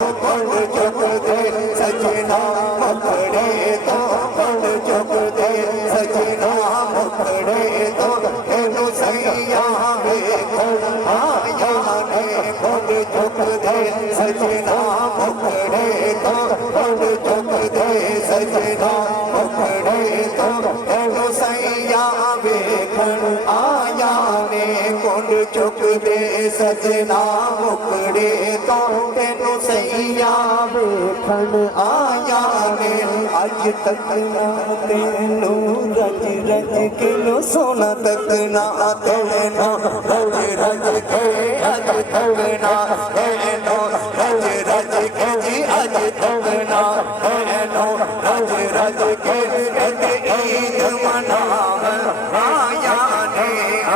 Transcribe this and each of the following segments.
پڑھ چک دے سجنا مکڑے تو پڑھ چک دے سجنا مکڑے تو اینو سیاں ویکھن آیا نے پڑھ چک دے سجنا مکڑے تو پڑھ چک دے سجنا مکڑے تو اینو سیاں ویکھن آیا نے کنڈ چک دے سجنا مکڑے تو اینو سیاں ویکھن آیا نے اج تک نہ تینو رج رج کے لو سونا تک نہ تینو رج رج کے اج تک نہ تینو رج رج کے جی اج تک نہ تینو رج رج کے عید مناون آیا نے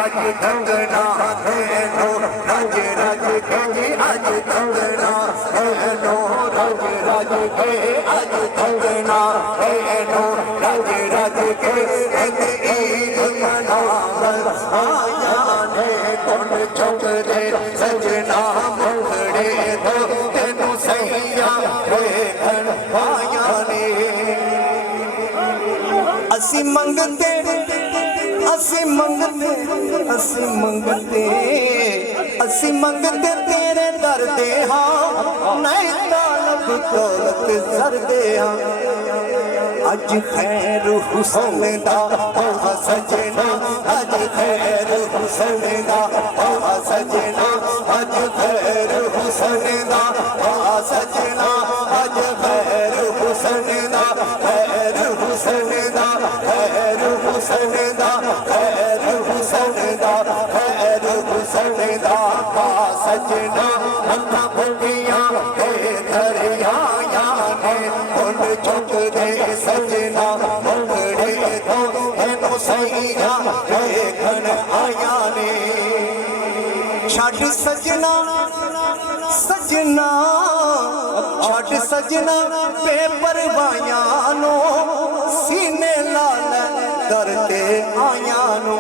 اج تک نہ تینو رج رج کے جی اج تک نہ تینو رج رج کے اج تک نہ تینو رج رج کے عید مناون آیا نے کنڈ چک دے سجنا مکڑے تو تینو سیاں ویکھن آیا نے اسی منگتے تیرے در دے ہاں نئے طالب دولت زر دے ہاں اج خیر حسن دا اوہ سجنا اج خیر حسن دا اوہ سجنا اج خیر حسن دا اوہ سجنا اج خیر حسن دا خیر حسن دا خیر حسن دا خیر حسن دا خیر حسن دا سجنا ہمیں بھٹیاں کے دریا نے کنڈ چک دے سجنا مکڑے تو اینو سیاں ویکھن آیا نے چھڈ سجنا سجنا چھڈ سجنا بے پرواہیاں نو سینے لال در تے آیا نو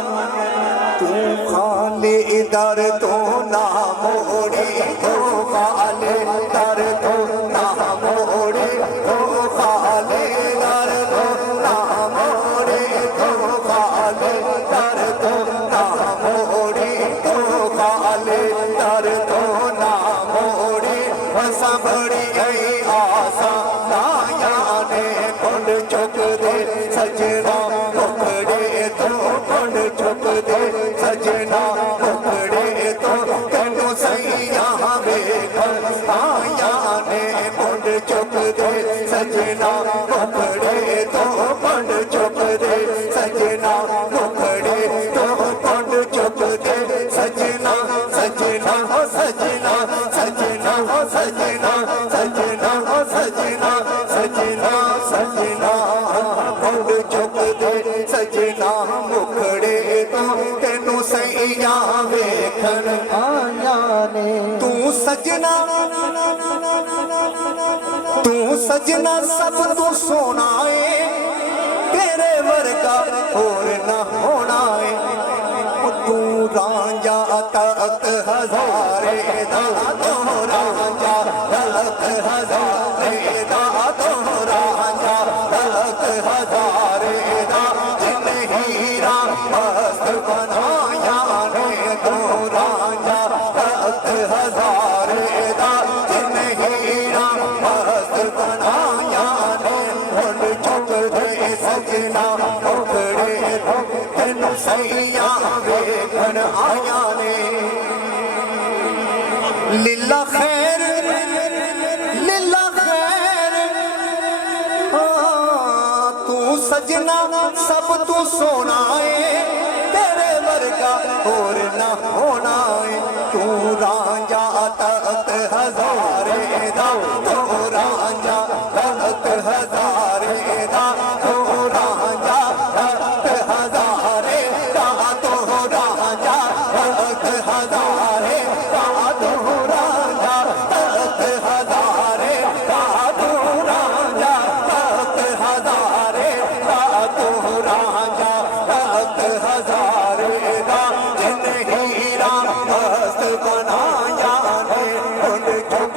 تو خالے در تو نہ موڑی تو خالے در تو نہ موڑی تو خالے در تو نہ موڑی تو خالے در تو نہ موڑی تو خالے در تو نہ موڑی وسا بڑی گئی آسا آیا نے کنڈ چک دے سجنا مکڑے تو کنڈ چک دے سجنا مکڑے تو تینو سیاں ویکھن آیا نے کنڈ چک دے سجنا مکڑے تو کنڈ چک دے سجنا مکڑے تو کنڈ چک دے سجنا سجنا ہو سجنا سجنا ہو سجنا سجنا ہو سجنا سجنا سجنا کنڈ چک دے سجنا مکڑے تو تینو سیاں ویکھن آیا نے تو سجنا سب تو سونا ہے تیرے ورگا اور نہ ہونا ہے تو رانجا تخت ہزارے دا تو رانجا تخت ہزارے دا تو رانجا تخت ہزارے دا جن ہیرا مست بنایا نے تو رانجا تخت ہزارے دا جن ہیرا مست بنایا نے کنڈ چک دے سجنا مکڑے تو تینو سیاں ویکھن آیا نے للہ خیر تو سجنا سب تو سونا ہے تیرے ورگا اور نہ ہونا ہے تو رانجا تخت ہزارے دا تو رانجا تخت ہزارے دا تو رانجا تخت ہزارے دا تو رانجا تخت ہزارے دا تو رانجا تخت ہزارے دا تو رانجا تخت ہزارے دا تو رانجا تخت ہزارے دا جن ہیرا مست بنایا نے کنڈ چک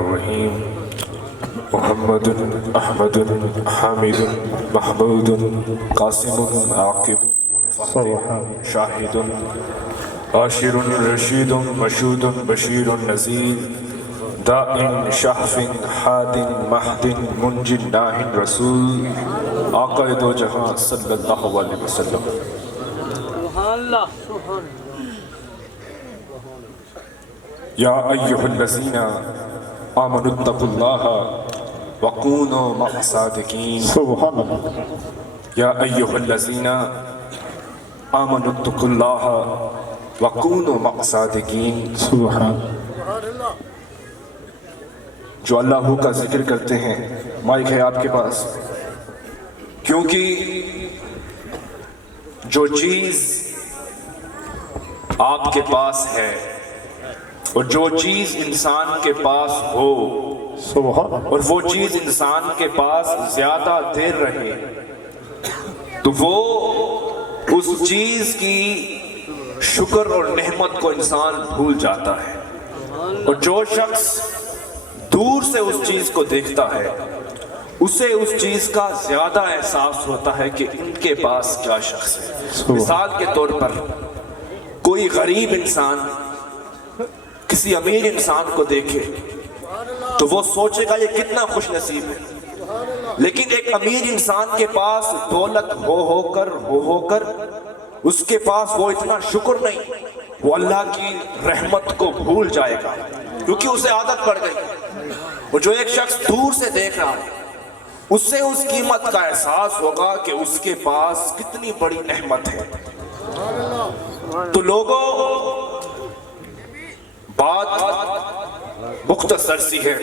الرحيم محمد أحمد حامد محمود قاسم عاقب فهد شاهد عاشر رشيد مشهود بشير نذير داء شحف حاد مهد منج ناہ رسول آقا دو جہاں صلی اللہ علیہ وسلم. یا ایہا الذین آمنوا اتقوا اللہ وکونوا مع الصادقین. سبحان اللہ. یا ایہا الذین آمنوا اتقوا اللہ وکونوا مع الصادقین. سبحان جو اللہ کا ذکر کرتے ہیں، مائک ہے آپ کے پاس، کیونکہ جو چیز آپ کے پاس ہے اور جو چیز انسان کے پاس ہو سبحان اور وہ چیز انسان کے پاس زیادہ دیر رہے تو وہ اس چیز کی شکر اور نعمت کو انسان بھول جاتا ہے، اور جو شخص دور سے اس چیز کو دیکھتا ہے اسے اس چیز کا زیادہ احساس ہوتا ہے کہ ان کے پاس کیا شخص ہے. مثال کے طور پر کوئی غریب انسان کسی امیر انسان کو دیکھے تو وہ سوچے گا یہ کتنا خوش نصیب ہے، لیکن ایک امیر انسان کے پاس دولت ہو کر اس کے پاس وہ اتنا شکر نہیں، وہ اللہ کی رحمت کو بھول جائے گا کیونکہ اسے عادت پڑ گئی. اور جو ایک شخص دور سے دیکھ رہا ہے اس سے اس قیمت کا احساس ہوگا کہ اس کے پاس کتنی بڑی نعمت ہے. تو لوگوں، بات مختصر سی ہے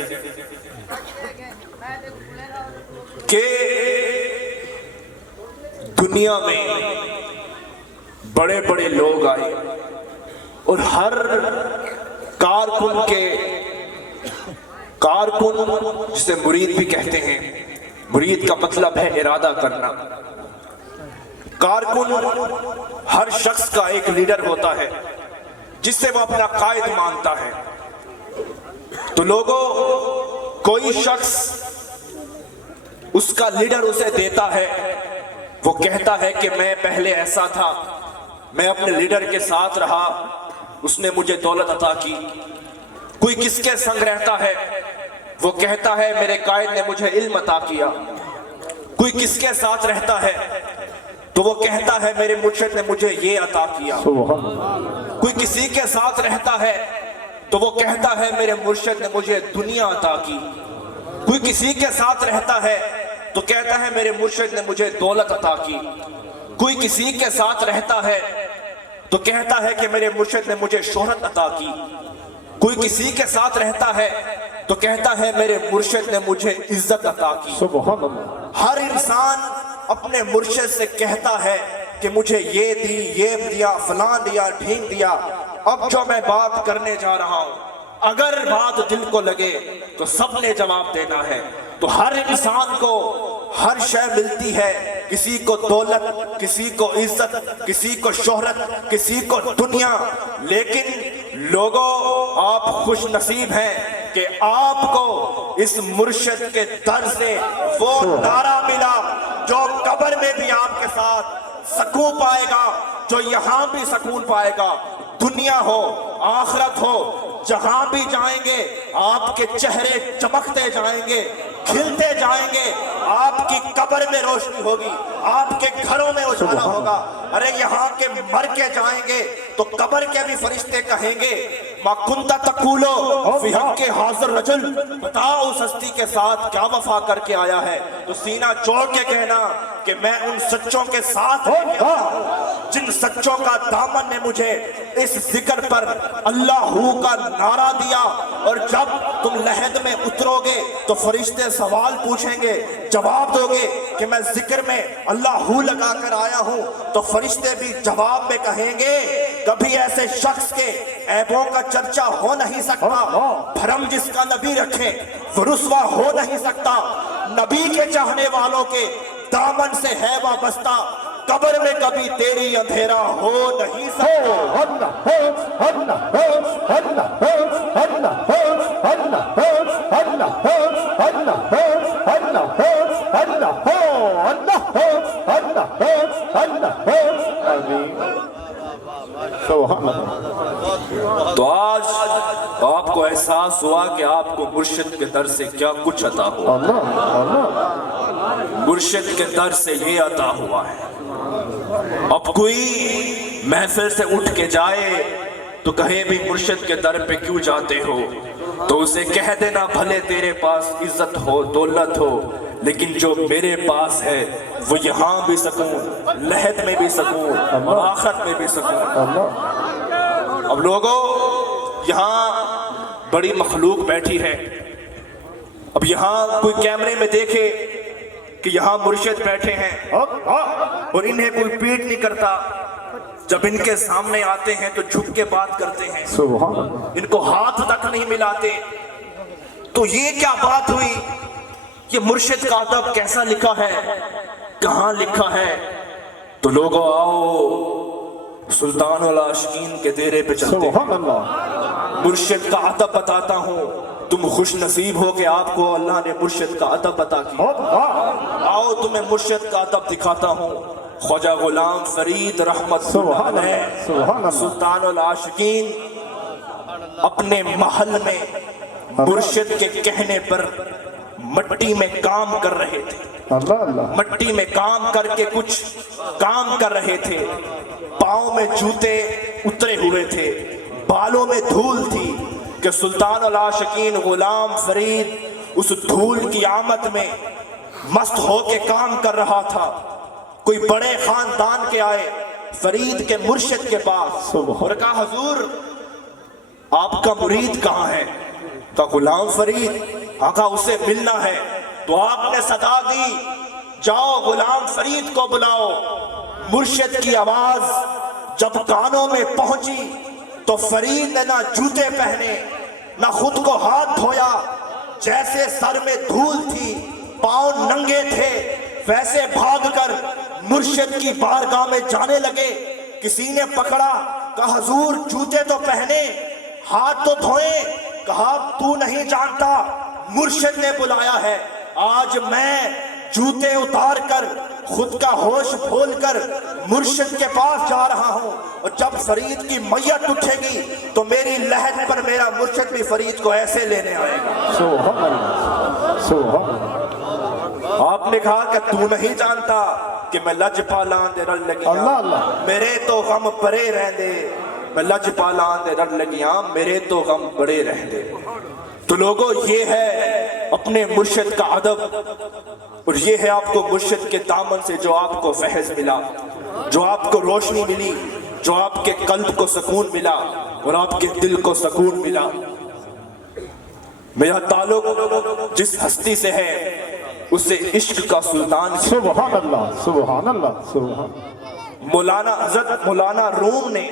کہ دنیا میں بڑے بڑے لوگ آئے اور ہر کارکن جسے مرید بھی کہتے ہیں، مرید کا مطلب ہے ارادہ کرنا. کارکن ہر شخص کا ایک لیڈر ہوتا ہے جس سے وہ اپنا قائد مانتا ہے. تو لوگوں، کوئی شخص اس کا لیڈر اسے دیتا ہے، وہ کہتا ہے کہ میں پہلے ایسا تھا، میں اپنے لیڈر کے ساتھ رہا، اس نے مجھے دولت عطا کی. کوئی کس کے سنگ رہتا ہے، وہ کہتا ہے میرے قائد نے مجھے علم عطا کیا. کوئی کس کے ساتھ رہتا ہے، تو وہ کہتا ہے میرے مرشد نے مجھے یہ عطا کیا۔ سبحان اللہ، کوئی کسی کے ساتھ رہتا ہے تو وہ کہتا ہے میرے مرشد نے مجھے دنیا عطا کی۔ کوئی کسی کے ساتھ رہتا ہے تو کہتا ہے میرے مرشد نے مجھے دولت عطا کی۔ کوئی کسی کے ساتھ رہتا ہے تو کہتا ہے کہ میرے مرشد نے مجھے شہرت عطا کی۔ کوئی کسی کے ساتھ رہتا ہے تو کہتا ہے میرے مرشد نے مجھے عزت عطا کی۔ سبحان اللہ، ہر انسان اپنے مرشد سے کہتا ہے کہ مجھے یہ دی، یہ دیا، فلاں دیا، ڈھینگ دیا۔ اب جو میں بات کرنے جا رہا ہوں، اگر بات دل کو لگے تو سب نے جواب دینا ہے۔ تو ہر انسان کو ہر شے ملتی ہے، کسی کو دولت، کسی کو عزت، کسی کو شہرت، کسی کو دنیا، لیکن لوگوں آپ خوش نصیب ہیں کہ آپ کو اس مرشد کے در سے وہ نعرہ ملا جو قبر میں بھی آپ کے ساتھ سکون پائے گا، جو یہاں بھی سکون پائے گا۔ دنیا ہو، آخرت ہو، جہاں بھی جائیں گے آپ کے چہرے چمکتے جائیں گے، کھلتے جائیں گے، آپ کی قبر میں روشنی ہوگی، آپ کے گھروں میں اجالا ہوگا۔ ارے یہاں کے مر کے جائیں گے تو قبر کے بھی فرشتے کہیں گے ما کنت تقولو فی حق حاضر رجل، بتاؤ اس ہستی کے ساتھ کیا وفا کر کے آیا ہے؟ تو سینہ چوڑ کے کہنا کہ میں ان سچوں کے ساتھ جن سچوں کا دامن نے مجھے اس ذکر پر اللہ ہو کا نعرہ دیا، اور جب تم لحد میں اترو گے تو فرشتے سوال پوچھیں گے، جواب دو گے کہ میں ذکر میں اللہ ہو لگا کر آیا ہوں، تو فرشتے بھی جواب میں کہیں گے کبھی ایسے شخص کے عیبوں کا چرچا ہو نہیں سکتا، بھرم جس کا نبی رکھے وہ رسوا ہو نہیں سکتا۔ نبی کے چاہنے والوں کے دامن سے ہے وابستہ، قبر میں کبھی تیری اندھیرا ہو نہیں سکتا۔ تو آج آپ کو احساس ہوا کہ آپ کو مرشد کے در سے کیا کچھ عطا ہوا۔ مرشد کے در سے یہ عطا ہوا ہے۔ اب کوئی محفل سے اٹھ کے جائے تو کہے بھی مرشد کے در پہ کیوں جاتے ہو، تو اسے کہہ دینا بھلے تیرے پاس عزت ہو، دولت ہو، لیکن جو میرے پاس ہے وہ یہاں بھی سکون، لحد میں بھی سکون، آخرت میں بھی سکون۔ اب لوگوں یہاں بڑی مخلوق بیٹھی ہے، اب یہاں کوئی کیمرے میں دیکھے کہ یہاں مرشد بیٹھے ہیں اور انہیں کوئی پیٹ نہیں کرتا، جب ان کے سامنے آتے ہیں تو جھک کے بات کرتے ہیں، ان کو ہاتھ تک نہیں ملاتے، تو یہ کیا بات ہوئی؟ یہ مرشد کا ادب کیسا لکھا ہے، کہاں لکھا ہے؟ تو لوگوں آؤ سلطان العاشقین کے ڈیرے پہ چلتے ہیں، مرشد کا ادب بتاتا ہوں، تم خوش نصیب ہو کہ آپ کو اللہ نے مرشد کا ادب عطا کیا۔ آؤ تمہیں مرشد کا ادب دکھاتا ہوں۔ خواجہ غلام فرید رحمت اللہ علیہ سلطان العاشقین اپنے محل میں مرشد کے کہنے پر مٹی میں کام کر رہے تھے، مٹی میں کام کر کے کچھ کام کر رہے تھے، پاؤں میں جوتے اترے ہوئے تھے، بالوں میں دھول تھی کہ سلطان العاشقین غلام فرید اس دھول کی آمد میں مست ہو کے کام کر رہا تھا۔ کوئی بڑے خاندان کے آئے فرید کے مرشد کے پاس اور کہا حضور آپ کا مرید کہاں ہے؟ کہا غلام فرید۔ کہا اسے ملنا ہے۔ تو آپ نے صدا دی جاؤ غلام فرید کو بلاؤ۔ مرشد کی آواز جب کانوں میں پہنچی تو فرید نے نہ جوتے پہنے نہ خود کو ہاتھ دھویا، جیسے سر میں دھول تھی، پاؤں ننگے تھے، ویسے بھاگ کر مرشد کی بارگاہ میں جانے لگے۔ کسی نے پکڑا، کہا حضور جوتے تو پہنے، ہاتھ تو دھوئیں۔ کہا تو نہیں جانتا مرشد نے بلایا ہے، آج میں جوتے اتار کر خود کا ہوش بھول کر مرشد کے پاس جا رہا ہوں، اور جب فرید کی میت اٹھے گی تو میری لحد پر میرا مرشد بھی فرید کو ایسے لینے آئے گا۔ سبحان اللہ۔ آپ نے کہا کہ تو نہیں جانتا کہ میں لج پالاں دے رل لگیاں اللہ اللہ میرے تو غم پرے رہندے میں لج پالاں دے رل لگیاں میرے تو غم بڑے رہندے تو لوگوں یہ ہے اپنے مرشد کا ادب اور یہ ہے آپ کو مرشد کے دامن سے جو آپ کو فیض ملا جو آپ کو روشنی ملی جو آپ کے قلب کو سکون ملا اور آپ کے دل کو سکون ملا میرا تعلق جس ہستی سے ہے اسے عشق کا سلطان سے سبحان اللہ سبحان اللہ سبحان مولانا حضرت مولانا روم نے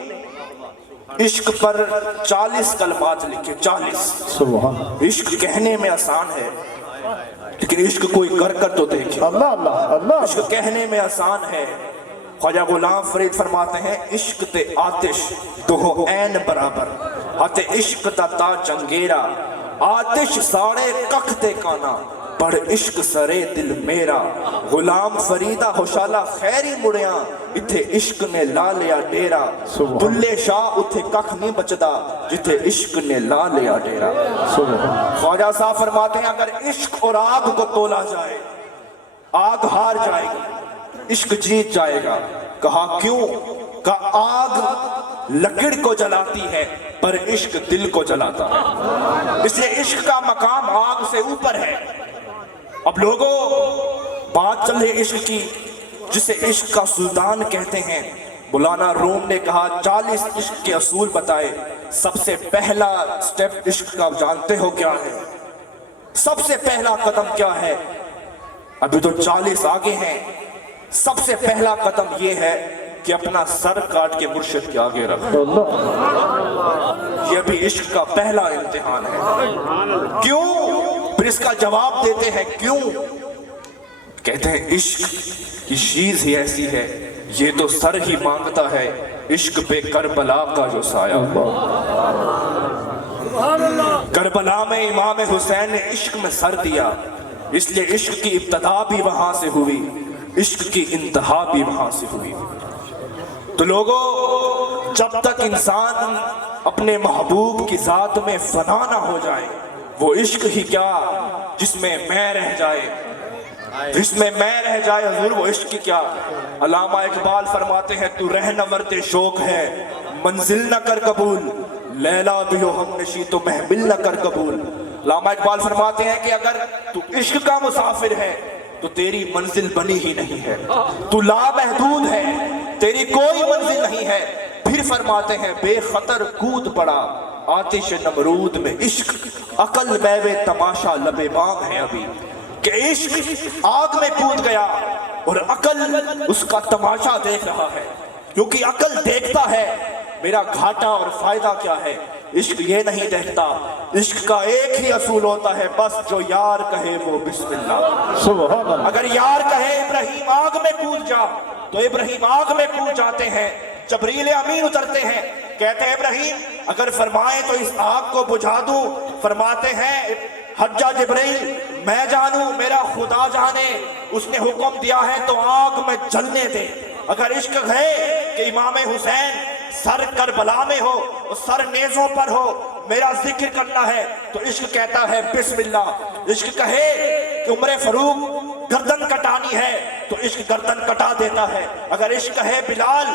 عشق پر 40 کلمات لکھے 40 سبحان عشق کہنے میں آسان ہے لیکن عشق کوئی کر تو دیکھے اللہ اللہ اللہ عشق کہنے میں آسان ہے خواجہ غلام فرید فرماتے ہیں عشق تے آتش دو عین برابر ہاتھ عشق تا چنگیرا آتش ساڑے ککھ تے کانا پڑھ عشق سرے دل میرا غلام فریدہ ہوشالہ خیری مڑیاں اتھے عشق نے لا لیا ڈیرا دلے شاہ اتھے ککھ نہیں بچدا جتھے عشق نے لا لیا ڈیرا سبحان خواجہ صاحب فرماتے ہیں اگر عشق اور آگ کو تولا جائے آگ ہار جائے گی عشق جیت جائے گا کہا کیوں کہا آگ لکڑ کو جلاتی ہے پر عشق دل کو جلاتا ہے اس لیے عشق کا مقام آگ سے اوپر ہے اب لوگوں بات چل رہی عشق کی جسے عشق کا سلطان کہتے ہیں مولانا روم نے کہا 40 عشق کے اصول بتائے سب سے پہلا سٹیپ عشق کا جانتے ہو کیا ہے سب سے پہلا قدم کیا ہے ابھی تو 40 آگے ہیں سب سے پہلا قدم یہ ہے کہ اپنا سر کاٹ کے مرشد کے آگے رکھ یہ بھی عشق کا پہلا امتحان ہے کیوں پھر اس کا جواب دیتے ہیں کیوں کہتے ہیں عشق کی چیز ہی ایسی ہے یہ تو سر ہی مانگتا ہے عشق پہ کربلا کا جو سایہ کربلا میں امام حسین نے عشق میں سر دیا اس لیے عشق کی ابتدا بھی وہاں سے ہوئی عشق کی انتہا بھی وہاں سے ہوئی تو لوگوں جب تک انسان اپنے محبوب کی ذات میں فنا نہ ہو جائے وہ عشق ہی کیا جس میں میں رہ جائے جس میں میں رہ جائے حضور وہ عشق کی کیا علامہ اقبال فرماتے ہیں تو رہنورد شوق ہے منزل نہ کر قبول لیلا بھی ہو ہم نشی تو محمل نہ کر قبول علامہ اقبال فرماتے ہیں کہ اگر تو عشق کا مسافر ہے تو تیری منزل بنی ہی نہیں ہے تو لامحدود ہے تیری کوئی منزل نہیں ہے پھر فرماتے ہیں بے خطر کود پڑا آتش نمرود میں عشق عقل بیوے تماشا لبے بام ہے ابھی کہ عشق آگ میں کود گیا اور عقل اس کا تماشا دیکھ رہا ہے کیونکہ عقل دیکھتا ہے میرا گھاٹا اور فائدہ کیا ہے عشق یہ نہیں دیکھتا عشق کا ایک ہی اصول ہوتا ہے بس جو یار کہے وہ بسم اللہ سبحان اللہ اگر یار کہے ابراہیم آگ میں کود جا تو ابراہیم آگ میں کود جاتے ہیں جبریل امین اترتے ہیں کہتے ہیں ابراہیم اگر فرمائے تو اس آگ کو بجھا دوں فرماتے ہیں حجہ جبریل میں جانوں میرا خدا جانے اس نے حکم دیا ہے تو آگ میں جلنے دے اگر عشق ہے کہ امام حسین سر کربلا میں ہو سر نیزوں پر ہو میرا ذکر کرنا ہے تو عشق کہتا ہے بسم اللہ عشق کہے کہ عمر فاروق گردن کٹانی ہے تو عشق گردن کٹا دیتا ہے اگر عشق کہے بلال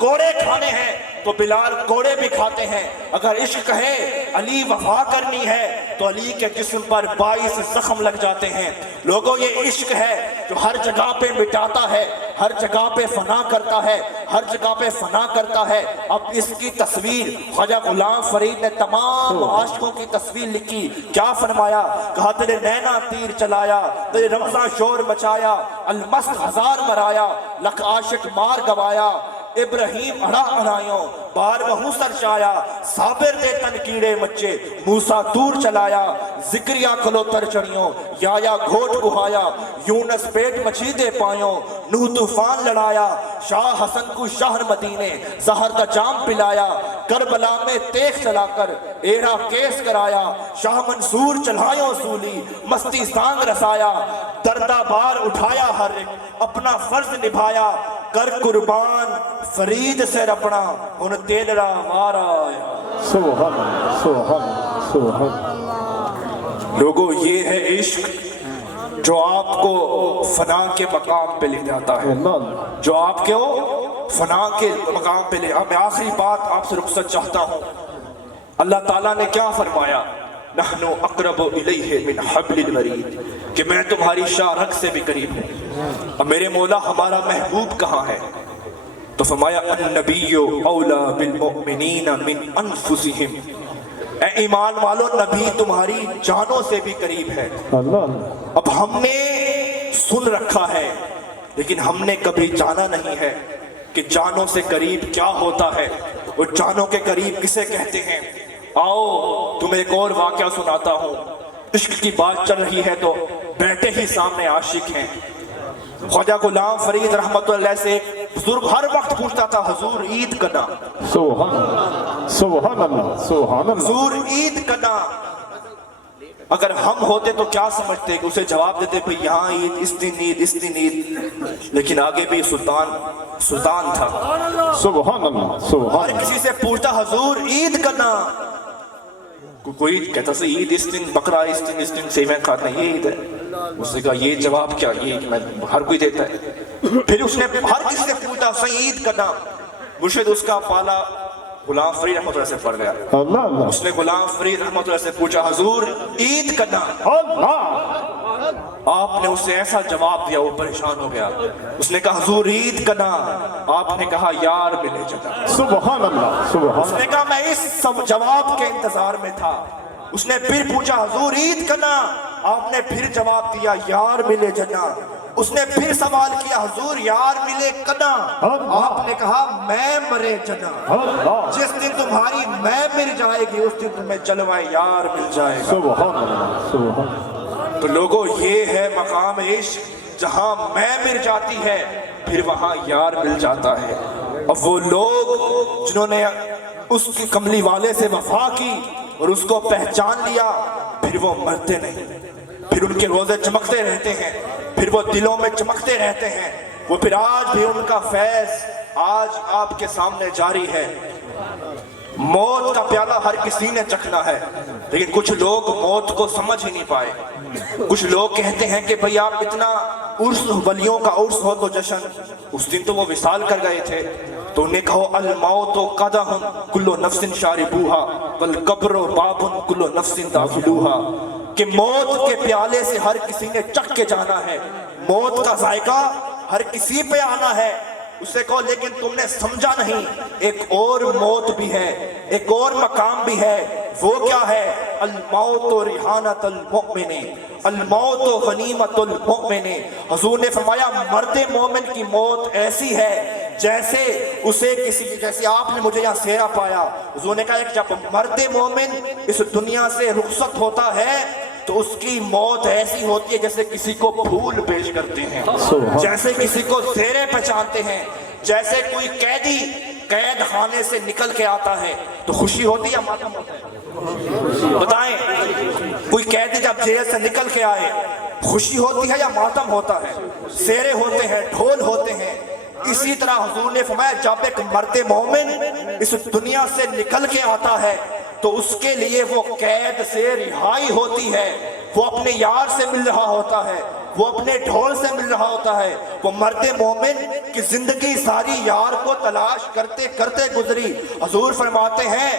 گوڑے کھانے ہیں تو بلال گوڑے بھی کھاتے ہیں اگر عشق کہے علی وفا کرنی ہے تو علی کے جسم پر 22 زخم لگ جاتے ہیں لوگوں یہ عشق ہے جو ہر جگہ پہ مٹاتا ہے ہر جگہ پہ فنا کرتا ہے ہر جگہ پہ فنا کرتا ہے اب اس کی تصویر خواجہ غلام فرید نے تمام عاشقوں کی تصویر لکھی کیا فرمایا کہا تیرے نینا تیر چلایا تیرے رمضاں شور مچایا المست ہزار مرایا لکھ عاشق مار گوایا ابراہیم اڑا اڑائیوں بار بہو سر چایا صابر دے تنکیڑے مچے موسیٰ دور چلایا ذکریہ کلوتر چڑیوں یا گھوٹ بہایا یونس پیٹ مچھی دے پائیوں نوح طوفان لڑایا شاہ حسن کو شہر مدینے زہر کا جام پلایا کربلا میں تیخ چلا کر ایڑا کیس کرایا شاہ منصور چلھائیوں سولی مستی سانگ رسایا دردہ بار اٹھایا ہر ایک اپنا فرض نبھایا کر قربان فرید سے رپنا ان تیلرا مارا آیا سبحان اللہ سبحان اللہ سبحان اللہ لوگوں یہ ہے عشق جو آپ کو فنا کے مقام پہ لے جاتا ہے، اللہ جو آپ کو فنا کے مقام پہ لے۔ میں آخری بات آپ سے رخصت چاہتا ہوں۔ اللہ تعالیٰ نے کیا فرمایا؟ نحن اقرب الیہ من حبل الورید، کہ میں تمہاری شاہ رگ سے بھی قریب ہوں۔ اور میرے مولا ہمارا محبوب کہاں ہے؟ تو فرمایا النبی اولا بالمؤمنین من انفسہم، اے ایمان والو نبی تمہاری جانوں سے بھی قریب ہے۔ اللہ اب ہم نے سن رکھا ہے لیکن ہم نے کبھی جانا نہیں ہے کہ جانوں سے قریب کیا ہوتا ہے، اور جانوں کے قریب کسے کہتے ہیں۔ آؤ تمہیں ایک اور واقعہ سناتا ہوں۔ عشق کی بات چل رہی ہے تو بیٹھے ہی سامنے عاشق ہیں۔ خواجہ غلام فرید رحمت اللہ علیہ سے بزرگ ہر وقت پوچھتا تھا حضور عید کنا، سبحان اللہ سبحان اللہ سبحان اللہ۔ حضور عید کنا۔ اگر ہم ہوتے تو کیا سمجھتے کہ اسے جواب دیتے بھئی یہاں عید، اس دن عید، اس دن عید، لیکن آگے بھی سلطان تھا۔ سبحان اللہ سبحان ہر کسی سے پوچھتا حضور عید کنا، کوئی کہتا سے عید اس دن، بقرہ اس دن سیویں کھاتے ہیں، یہ عید ہے۔ اس نے کہا یہ جواب کیا، یہ کہ میں ہر کوئی دیتا ہے۔ پھر اس نے ہر کسی سے پوچھا صحیح عید کنا، مرشد اس کا پالا غلام فرید رحمۃ اللہ سے پڑ گیا۔ اللہ اللہ اس نے غلام فرید رحمۃ اللہ سے پوچھا حضور عید کنا، اللہ۔ آپ نے اسے ایسا جواب دیا وہ پریشان ہو گیا۔ اس نے کہا حضور عید کنا، آپ نے کہا یار ملے جنا۔ سبحان اللہ سبحان اس نے کہا میں اس سب جواب کے انتظار میں تھا۔ اس نے پھر پوچھا حضور عید کنا، آپ نے پھر جواب دیا یار ملے جنا۔ اس نے پھر سوال کیا حضور یار ملے کنا، آپ نے کہا میں مرے جنا۔ اللہ جس دن تمہاری میں مل جائے گی اس دن تمہیں جلوہ یار مل جائے گا۔ سبحان اللہ سبحان اللہ۔ تو لوگوں یہ ہے مقام عشق، جہاں میں مل جاتی ہے پھر وہاں یار مل جاتا ہے۔ اور وہ لوگ جنہوں نے اس کی کملی والے سے وفا کی اور اس کو پہچان لیا، پھر وہ مرتے نہیں، پھر ان کے روزے چمکتے رہتے ہیں، پھر وہ دلوں میں چمکتے رہتے ہیں۔ وہ پھر آج بھی ان کا فیض آج آپ کے سامنے جاری ہے۔ موت کا پیالہ ہر کسی نے چکھنا ہے، لیکن کچھ لوگ موت کو سمجھ ہی نہیں پائے۔ کچھ لوگ کہتے ہیں کہ بھئی آپ اتنا عرس، ولیوں کا عرس ہو تو جشن، اس دن تو وہ وصال کر گئے تھے۔ تو انہیں کہو الموت قدح کل نفس شاربوہا والقبر باب کل نفس داخلوہا، کہ موت کے پیالے سے ہر کسی نے چکھ کے جانا ہے، موت کا ذائقہ ہر کسی پہ آنا ہے۔ اسے کہو لیکن تم نے سمجھا نہیں، ایک اور موت بھی ہے، ایک اور مقام بھی ہے۔ وہ کیا ہے؟ الموت ریحانۃ المؤمن، الموت غنیمت المؤمن۔ حضور نے فرمایا مرد مومن کی موت ایسی ہے جیسے اسے جیسے آپ نے مجھے یہاں سیرا پایا۔ حضور نے کہا کہ جب مرد مومن اس دنیا سے رخصت ہوتا ہے تو اس کی موت ایسی ہوتی ہے جیسے کسی کو پھول پیش کرتے ہیں، جیسے کسی کو زیرے پہچانتے ہیں، جیسے کوئی قیدی قید خانے سے نکل کے آتا ہے تو خوشی ہوتی ہے یا ماتم ہوتا ہے؟ بتائیں، کوئی قیدی جب جیل سے نکل کے آئے خوشی ہوتی ہے یا ماتم ہوتا ہے؟ زیرے ہوتے ہیں، ڈھول ہوتے ہیں۔ اسی طرح حضور نے فرمایا جب ایک مرد مومن اس دنیا سے نکل کے آتا ہے تو اس کے لیے وہ قید سے رہائی ہوتی ہے، وہ اپنے یار سے مل رہا ہوتا ہے، وہ اپنے ڈھول سے مل رہا ہوتا ہے۔ وہ مرد مومن کی زندگی ساری یار کو تلاش کرتے کرتے گزری۔ حضور فرماتے ہیں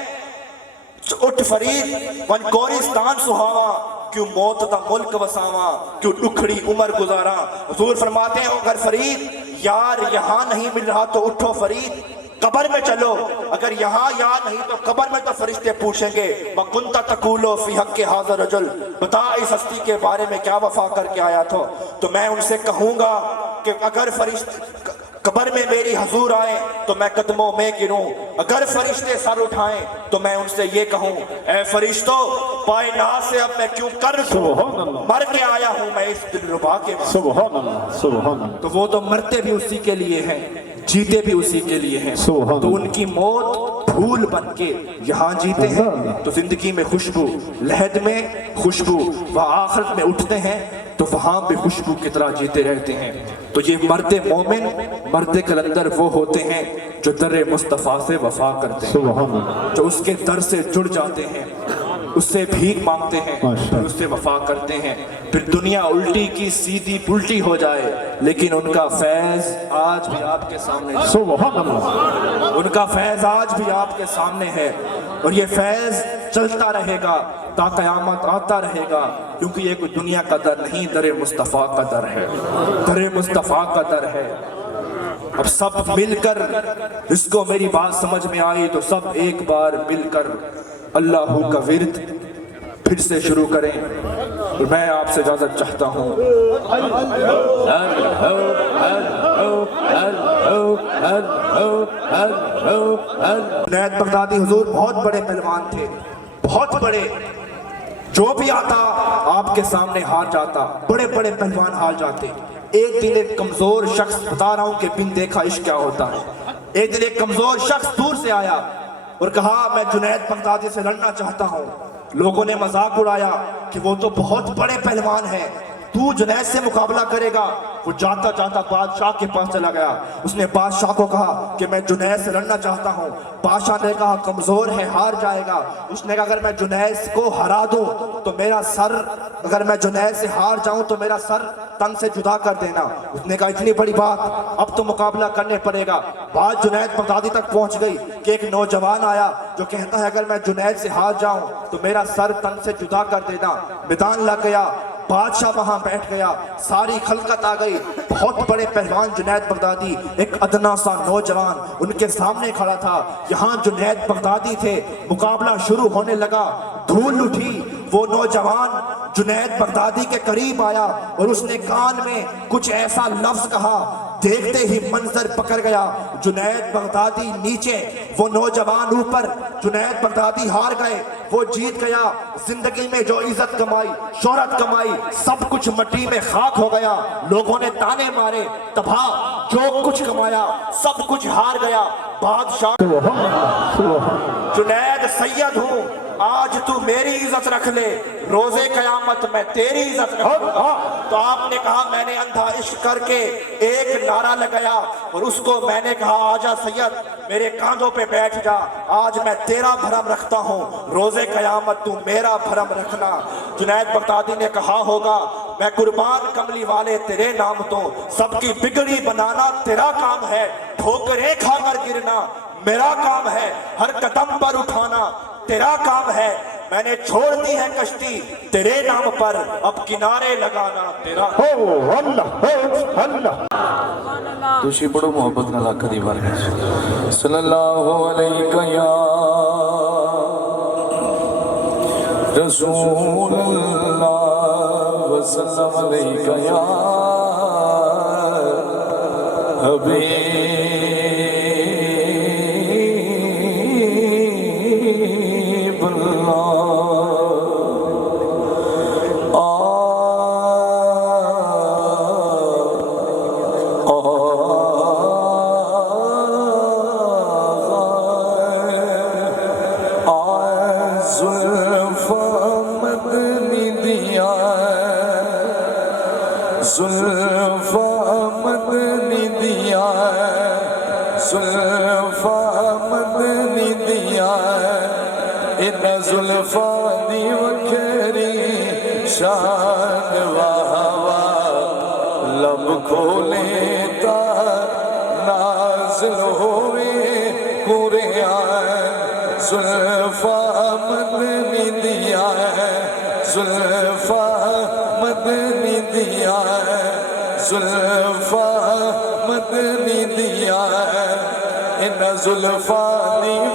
اٹھ فرید ون کورستان سہاوا، کیوں موت دا ملک وساوا، کیوں ڈکھڑی عمر گزارا۔ حضور فرماتے ہیں اگر فرید یار یہاں نہیں مل رہا تو اٹھو فرید قبر میں چلو، اگر یہاں یاد نہیں تو قبر میں تو فرشتے پوچھیں گے وَكُنْتَ تَقُولُ فِي حَقِّ هَذَا الرَّجُلِ، بتا اس ہستی کے بارے میں کیا وفا کر کے آیا تھا۔ تو میں ان سے کہوں گا کہ اگر فرشتے قبر میں میری حضور آئے تو میں قدموں میں گروں، اگر فرشتے سر اٹھائیں تو میں ان سے یہ کہوں اے فرشتوں پائے ناز سے اب میں کیوں کر مر کے آیا ہوں میں اس دل ربا کے وقت۔ سبحان اللہ سبحان اللہ۔ تو وہ تو مرتے بھی اسی کے لیے ہیں، جیتے بھی اسی کے لیے ہیں۔ تو ان کی موت پھول بن کے یہاں جیتے ہیں تو زندگی میں خوشبو، لہد میں خوشبو، وہ آخرت میں اٹھتے ہیں تو وہاں بھی خوشبو کی طرح جیتے رہتے ہیں۔ تو یہ مرد مومن، مرد کلندر وہ ہوتے ہیں جو در مصطفیٰ سے وفا کرتے ہیں، جو اس کے در سے جڑ جاتے ہیں، اس سے بھیک مانگتے ہیں، ماشاء پھر اس سے وفا کرتے ہیں، پھر دنیا الٹی کی سیدھی پلٹی ہو جائے لیکن ان کا فیض آج بھی آپ کے سامنے ہے، سبحان اللہ، ان کا فیض آج بھی آپ کے سامنے ہے، اور یہ فیض چلتا رہے گا تا قیامت آتا رہے گا، کیونکہ یہ کوئی دنیا کا در نہیں، در مصطفیٰ کا در ہے، در مصطفیٰ کا در ہے۔ اب سب مل کر، اس کو میری بات سمجھ میں آئی تو سب ایک بار مل کر اللہ کا ورد پھر سے شروع کریں، اور میں آپ سے اجازت چاہتا ہوں۔ جنید بغدادی حضور بہت بڑے پہلوان تھے، بہت بڑے، جو بھی آتا آپ کے سامنے ہار جاتا، بڑے بڑے پہلوان ہار جاتے۔ ایک دن ایک کمزور شخص، بتا رہا ہوں کہ بن دیکھا عشق کیا ہوتا ہے، ایک دن ایک کمزور شخص دور سے آیا اور کہا میں جنید بغدادی سے لڑنا چاہتا ہوں۔ لوگوں نے مذاق اڑایا کہ وہ تو بہت بڑے پہلوان ہیں، تو جنید سے مقابلہ کرے گا۔ وہ جاتا جاتا بادشاہ کے پاس چلا گیا، اس نے بادشاہ کو کہا کہ میں جنید سے لڑنا چاہتا ہوں۔ بادشاہ نے کہا کمزور ہے، ہار جائے گا۔ اس نے کہا اگر میں جنید کو ہرا دوں تو میرا سر، اگر میں جنید سے ہار جاؤں تو میرا سر تن سے جدا کر دینا۔ اس نے کہا اتنی بڑی بات، اب تو مقابلہ کرنے پڑے گا۔ بات جنید بغدادی تک پہنچ گئی کہ ایک نوجوان آیا جو کہتا ہے اگر میں جنید سے ہار جاؤں تو میرا سر تن سے جدا کر دینا۔ میدان لگ گیا، بادشاہ وہاں بیٹھ گیا، ساری خلقت آ گئی، بہت بڑے پہلوان جنید بغدادی، ایک ادنا سا نوجوان ان کے سامنے کھڑا تھا۔ یہاں جنید بغدادی تھے، مقابلہ شروع ہونے لگا، دھول اٹھی۔ وہ نوجوان جنید بغدادی کے قریب آیا اور اس نے کان میں کچھ ایسا لفظ کہا، دیکھتے ہی منظر پکڑ گیا، جنید بغدادی نیچے، وہ نوجوان اوپر۔ جنید بغدادی ہار گئے، وہ جیت گیا۔ زندگی میں جو عزت کمائی، شہرت کمائی، سب کچھ مٹی میں خاک ہو گیا۔ لوگوں نے تانے مارے، تباہ، جو کچھ کمایا سب کچھ ہار گیا۔ بادشاہ، جنید سید ہوں، آج تو میری عزت رکھ لے، روزے قیامت میں تیری عزت رکھوں گا۔ تو آپ نے کہا میں نے اندھا عشق کر کے ایک نعرہ لگایا اور اس کو میں نے کہا آجا سید میرے کاندھوں پہ بیٹھ جا، آج میں تیرا بھرم رکھتا ہوں، روزے قیامت تو میرا بھرم رکھنا۔ جنید بغدادی نے کہا ہوگا میں قربان کملی والے تیرے نام تو، سب کی بگڑی بنانا تیرا کام ہے، ٹھوکریں کھا کر گرنا میرا کام ہے، ہر قدم پر اٹھانا تیرا کام ہے۔ میں نے چھوڑ دی ہے کشتی تیرے نام پر، اب کنارے لگانا تیرا۔ دوشی پڑھو محبت نہ لاکھ دیوار ہے۔ صلی اللہ علیہ یا رسول اللہ وسلم علیہ یا حبیب زلفانی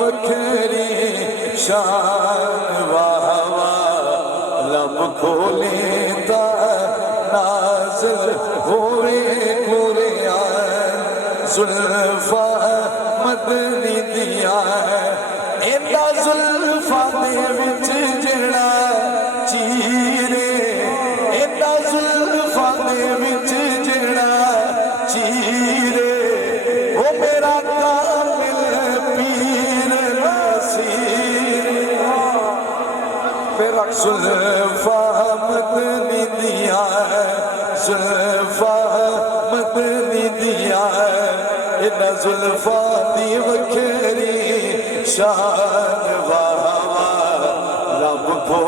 وکھری شان واہوا، لب کھولیتا نازل ہوئے قرآن، زلفا مدنی دیا ہے اینا زلفا دے وچ جڑا چیرے، اینا زلفا دے وچ جڑا چیرے، وہ میرا زلفا مدنی دیا ہے، زلفا مدنی دیا ہے، ان زلفا دی وکھری شان واہ واہ، رب کو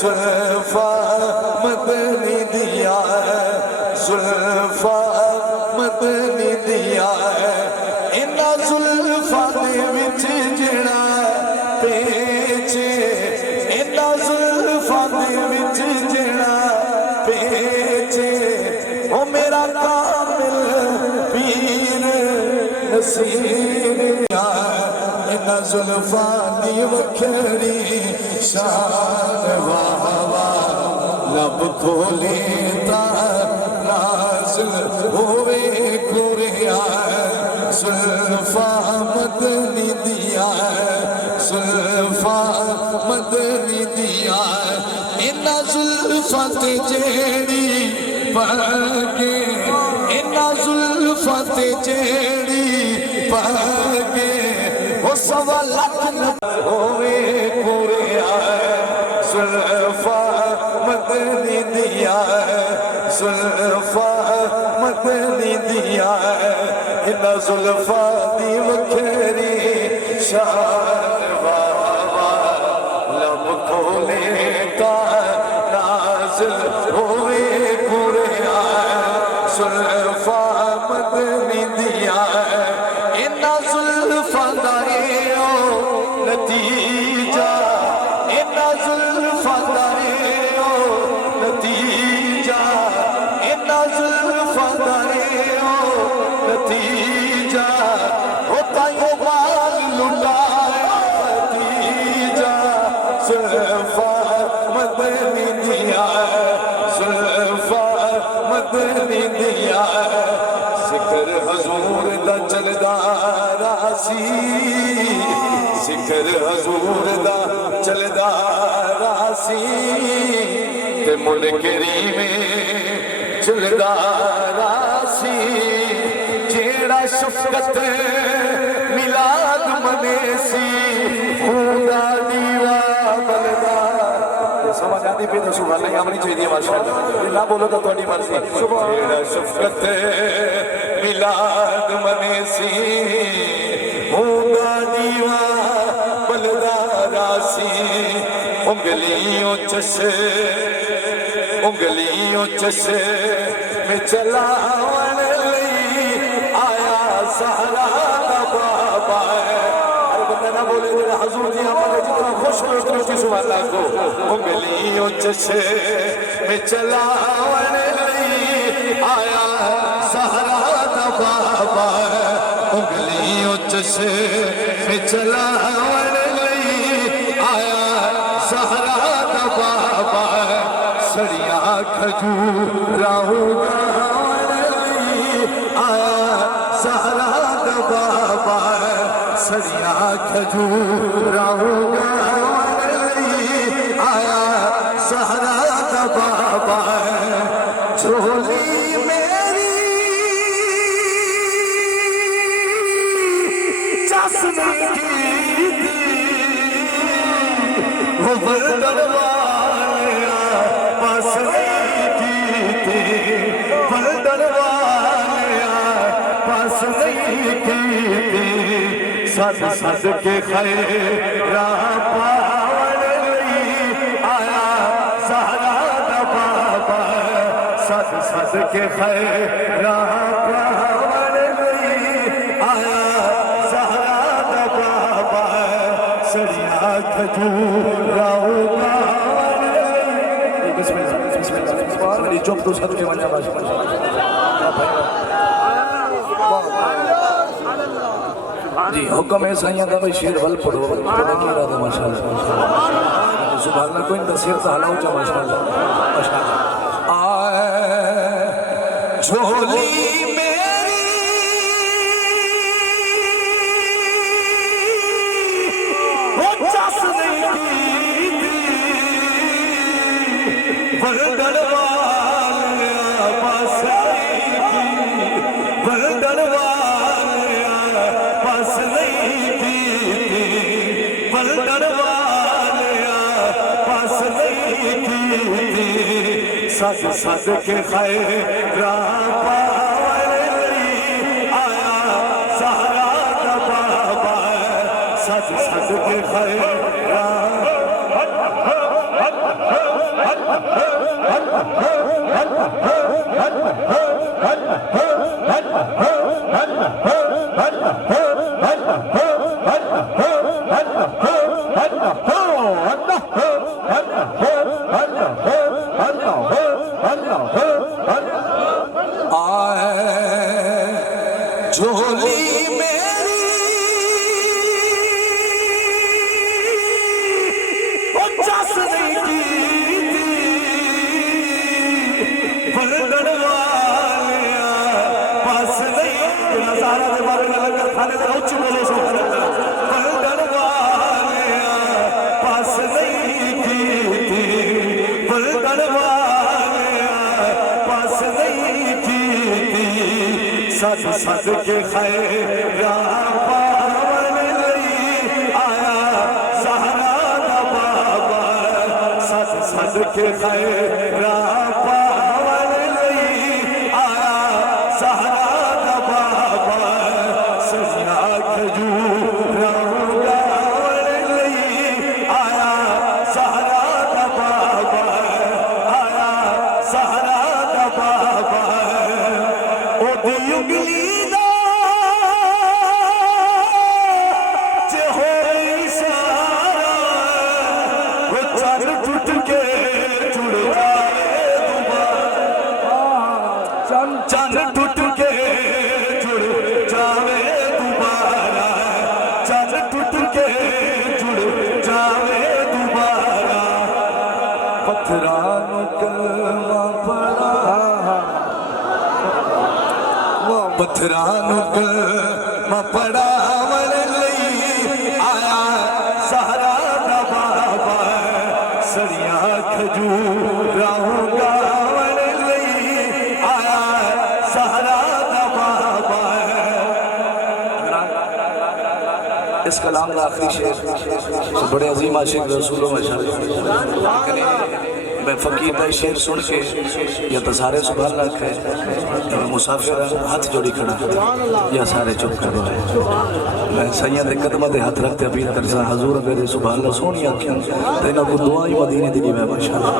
زلفا مدنی دیا ہے زلفا مدنی دیا ہے انہاں زلفا دے وچ جڑا پیچے انہاں زلفا دے وچ جڑا پیچے او میرا کامل پیر نصیر انہاں زلفا دی وکھری شان واہ واہ لب کھولے تا نازل ہوئے گوریا زلفا مدنی دیا ہے زلفا مدنی دیا ہے انہاں زلفا تے جیڑی پاگے انہاں زلفا تے جیڑی پاگے وہ سوا لکھ ہوئے گوریا زلفا مدنی دیا ہے زلفا مدنی دیا ہے انہاں زلفا دی وکھری شان واہ واہ لب کھولے تا نازل ہوئے گوریا زلفا مدنی دیا ہے انہاں زلفا دا ایو نتیجہ انہاں زلفا دا ایو نتیجہ انہاں زلفا دا ایو نتیجہ ہوتا یوں بال لٹائے ختیجہ زلفا مدنی دیا ہے زلفا مدنی دیا ہے ذکر حضور دا چلدا راسی ذکر حضور دا چلدا راسی تے منکری میں چلدا راسی جیڑا شفقت میلاد منیسی خدا دیوا بلدا سمجھ آتی پہ تو سبحان اللہ آمنی چاہیے ماشاءاللہ یہ نہ بولو تو توڑی مرسی جیڑا شفقت میلاد منیسی خدا دیوا بلدا راسی انگلیوں چشے میں چلاون لئی آیا سہرا دا بابا ہے ہر بندہ نہ بولے تو حضور جی ہمارے جتنا خوش ہو اتنی اچھی سبحان اللہ کو انگلیوں چشے میں چلاون لئی آیا سہرا دا بابا ہے انگلیوں چشے میں چلاون لئی آیا سہرا دا بابا ہے سڑیاں کھجوراہو گاون لئی آیا سہرا دا بابا ہے سڑیاں کھجوراہو گاون لئی آیا سہرا دا بابا ہے جھولی میری چسنے کی تھی وہ بردر والیا پاس نہیں کی تھی بردر والیا پاس نہیں کی تھی سد سد کے خیرہ پاون لئی آیا سہرا دا بابا سد سد کے خیرہ پاون لئی آیا سہرا دا بابا سڑیاں کھجوراہو گاون لئی بسم اللہ میری چوک تو سد کے والا جی حکم ہے سائیاں دا بھائی شیر ول پڑھو پڑھا کی رہا تھا ماشاءاللہ سبحان اللہ کوئی تصیر تا حلاو چا ماشاءاللہ آئے جھولی میری وہ چس نہیں کی تھی بردر والیا پاس نہیں کی بردر والیا پاس نہیں کی بردر والیا پاس نہیں کی سد سد کے خیرہ پاون لئی آیا سہرا دا بابا سد سد کے خیرہ جھولی میری چس نہیں کی بردن والیا پاس نہیں سارا دے بارے میں لگا کھانے دے اچھ بولو سبحان اللہ بردن والیا پاس نہیں کی بردن والیا پاس نہیں کی ساتھ ساتھ کے خیر پاون لئی آیا سہرا دا بابا ساتھ ساتھ کے خیر پاون لئی آیا سہرا دا بابا سجنا کھجورا گاون لئی آیا سہرا دا بابا آیا سہرا دا بابا او دی انگلی دا جے ہوئی سارا وہ چر ٹوٹ کے جڑ جائے دوبارہ چر ٹوٹ کے جڑ جائے دوبارہ چر ٹوٹ کے جڑ جائے دوبارہ پتھران کلمہ پڑھا پتھران کلمہ پڑھاون لئی آیا سہرا دا بابا سڑیاں کھجوراں گاون لئی آیا سہرا دا بابا اس کلام کا آخری شعر بڑے عظیم عاشق رسولوں میں شامل میں فقیر کا شعر سن کے یا تو سارے سبحان اللہ کہے مسافر ہاتھ جوڑی کھڑا یا سارے چپ کر رہے میں سید قدمہ دے ہاتھ رکھتے اپیل کرتا حضور اگر سبحان اللہ سونی آنکھیں تینا کو دعائی مدینے دی میں ماشاءاللہ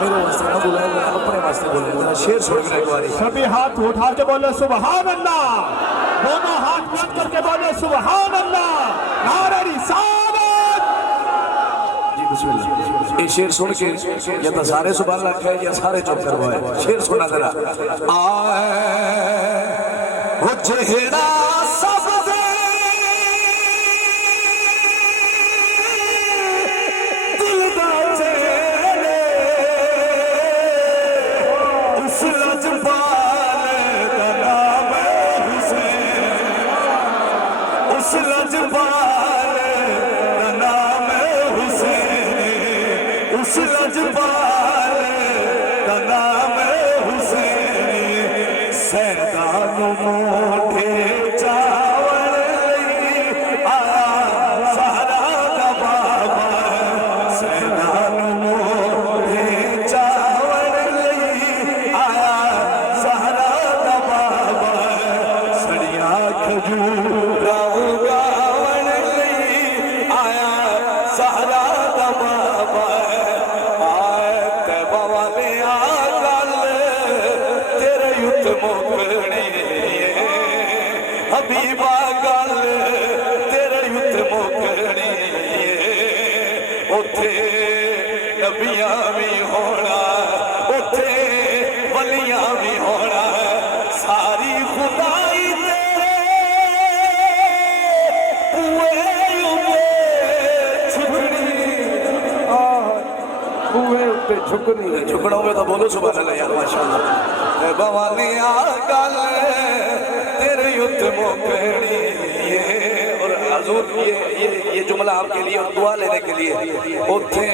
میرے واسطے نہ بولے میں اپنے واسطے بولے ذرا شعر سن کے ایک باری سبھی ہاتھ اٹھا کے بولے سبحان اللہ دونوں ہاتھ بلند کر کے بولے سبحان اللہ نعرہ رسالت جی بسم اللہ یہ شعر سن کے یا تو سارے سبحان اللہ کہے یا سارے چپ کروائے شعر سنا ذرا آئے وہ جہرا سب دے دل دا چہرے اس لجپال دا نام حسین اس لجپال دا نام حسین اس لجپال دا نام حسین سیدان موٹے چاول لئی آیا سہرا دا بابا سیدان موٹے چاول لئی آیا سہرا دا بابا سڑیاں کھجوراں گاون لئی آیا سہرا دا بابا آئے تیبہ والے آگل تیرے یت مکڑی حبیبہ گل تیرے یت مکڑی اتھے نبیاں بھی ہونا اتھے ولیاں بھی ہونا ساری خدائی تیرے پوئے جھکڑوں میں تو بولو سبحان اللہ یار ماشاءاللہ بوالی آگل تیرے یت مکڑی اور حضور یہ جملہ آپ کے لیے اور دعا لینے کے لیے اتھے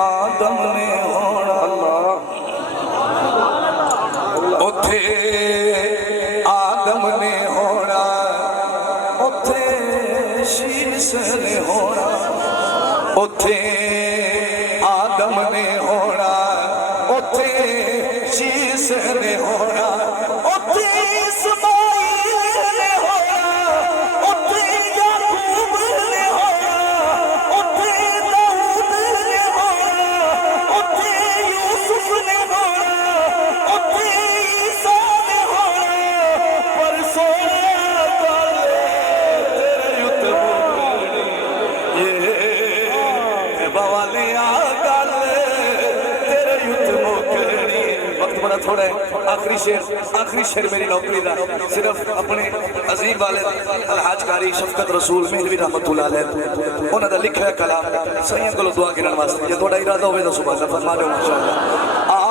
آدم نے ہونا اتھے آدم نے ہونا اتھے شیس نے ہونا اتھے آدم نے ہونا اتھے شیس نے ہونا اتھے اسماعیل نے ہونا اتھے یعقوب نے ہونا اتھے داؤد نے ہونا اتھے یوسف نے ہونا اتھے عیسیٰ نے ہونا پر سونا کالے تیرے یت مکڑی یہ بوالی آگل تیرے یت مکڑی وقت بڑا تھوڑا ہے آخری شیر میری نوکری دا صرف اپنے عظیم والد الحاج قاری شفقت رسول مہدوی رحمت اللہ علیہ انہوں نے لکھا ہے کلام سائیں کو دعا کرنے واسطے یہ تھوڑا ارادہ ہوئے تو سبحان اللہ فرما دو ماشاءاللہ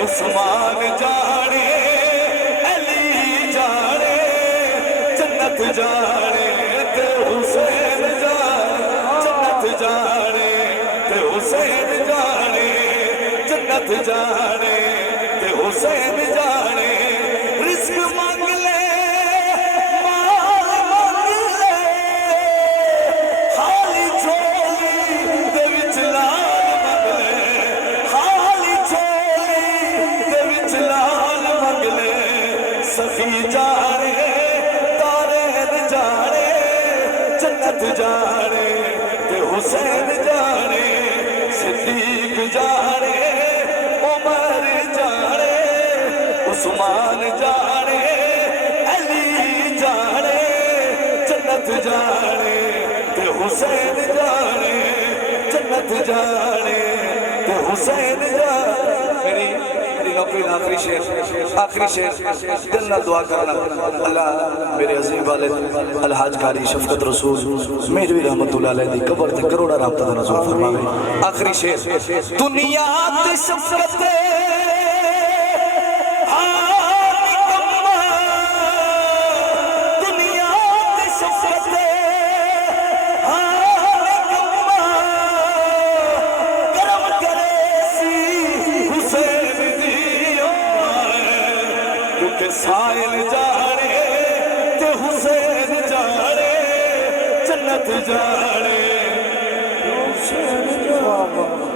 عثمان جانے علی جانے جنت جانے تے حسین جانے جنت جانے تے حسین جانے جنت جانے تے حسین جانے رزق مانگ لے مال مانگ لے خالی جھولی دے وچ لال مانگ لے خالی سخی جانے تارین جانے جنت جانے تے حسین جانے صدیق جانے عمر جانے عثمان جانے علی جانے جنت جانے تے حسین جانے جنت جانے تے حسین جانے میری نوکری آخری شیر دل نہ دعا کرنا اللہ میرے عظیم والد الحاج قاری شفقت رسول مہدوی رحمت اللہ علیہ دی قبر تے کروڑا رابطہ دا نزول فرماوے آخری شیر دنیا تے شفقت سائل جانے تے حسین جانے جنت جانے حسین جانے